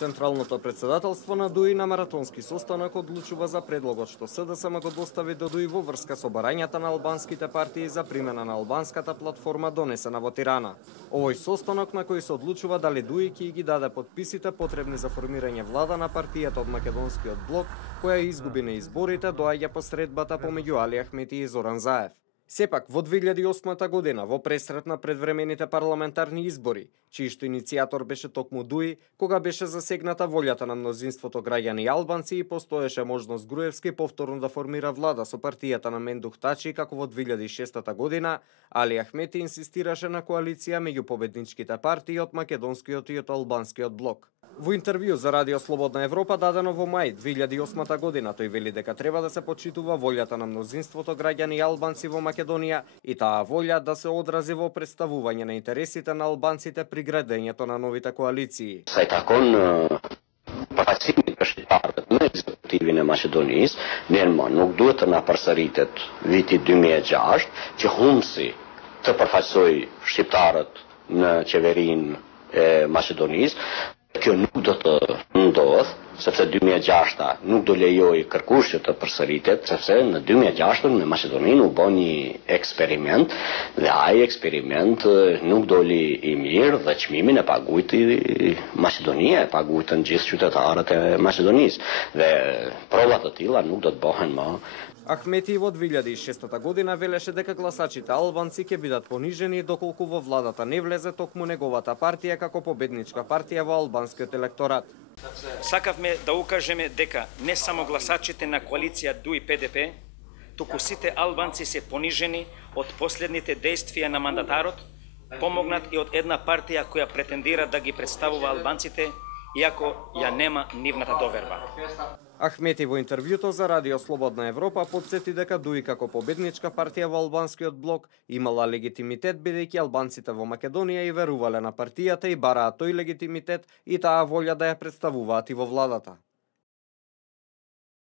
Централното претседателство на ДУИ на маратонски состанок одлучува за предлогот што СДСМ го достави до ДУИ во врска со барањата на албанските партии за примена на албанската платформа донесена во Тирана. Овој состанок на кој се одлучува дали ДУИ ќе ги даде подписите потребни за формирање влада на партијата од Македонскиот блок, која изгуби на изборите, доаѓа посредбата помеѓу Али Ахмети и Зоран Заев. Сепак, во 2008 година, во пресрет на предвремените парламентарни избори, чиј што иницијатор беше токму ДУИ, кога беше засегната волјата на мнозинството граѓани албанци и постоеше можност Груевски повторно да формира влада со партијата на Мендух Тачи, како во 2006 година, Али Ахмети инсистираше на коалиција меѓу победничките партии од македонскиот и од албанскиот блок. Во интервју за Радио Слободна Европа дадено во мај 2008 година, тој вели дека треба да се почитува волјата на мнозинството граѓани албанци во Македонија и таа волја да се одрази во представување на интересите на албанците при градењето на новите коалиции. Sa i takon përfaqësimi shqiptarët në ekzekutimin e Maqedonisë, Nerman nuk duhet të na përsëritet viti 2006, që humsi të përfaqësoj shqiptarët në qeverinë e Maqedonisë. Kjo nuk do të ndodh, sepse 2006 nuk do lejoj kërkush që të përsëritet, sepse në 2006 në Maqedoninë u bë një eksperiment dhe ai eksperiment nuk doli i mirë dhe çmimin e paguajti Maqedonia, e paguajtën gjithë qytetarët e Maqedonisë dhe prova të tilla nuk do të bëhen më. Ахмети во 2006 година велеше дека гласачите албанци ќе бидат понижени доколку во владата не влезе токму неговата партија како победничка партија во албанскиот електорат. Сакавме да укажеме дека не само гласачите на коалиција ДУИ ПДП, туку сите албанци се понижени од последните действија на мандатарот, помогнат и од една партија која претендира да ги представува албанците, иако ја нема нивната доверба. Ахмети во интервјуто за Радио Слободна Европа потсети дека ДУИ како победничка партија во албанскиот блок имала легитимитет бидејќи албанците во Македонија и верувале на партијата и бараат тој легитимитет и таа волја да ја представуваат и во владата.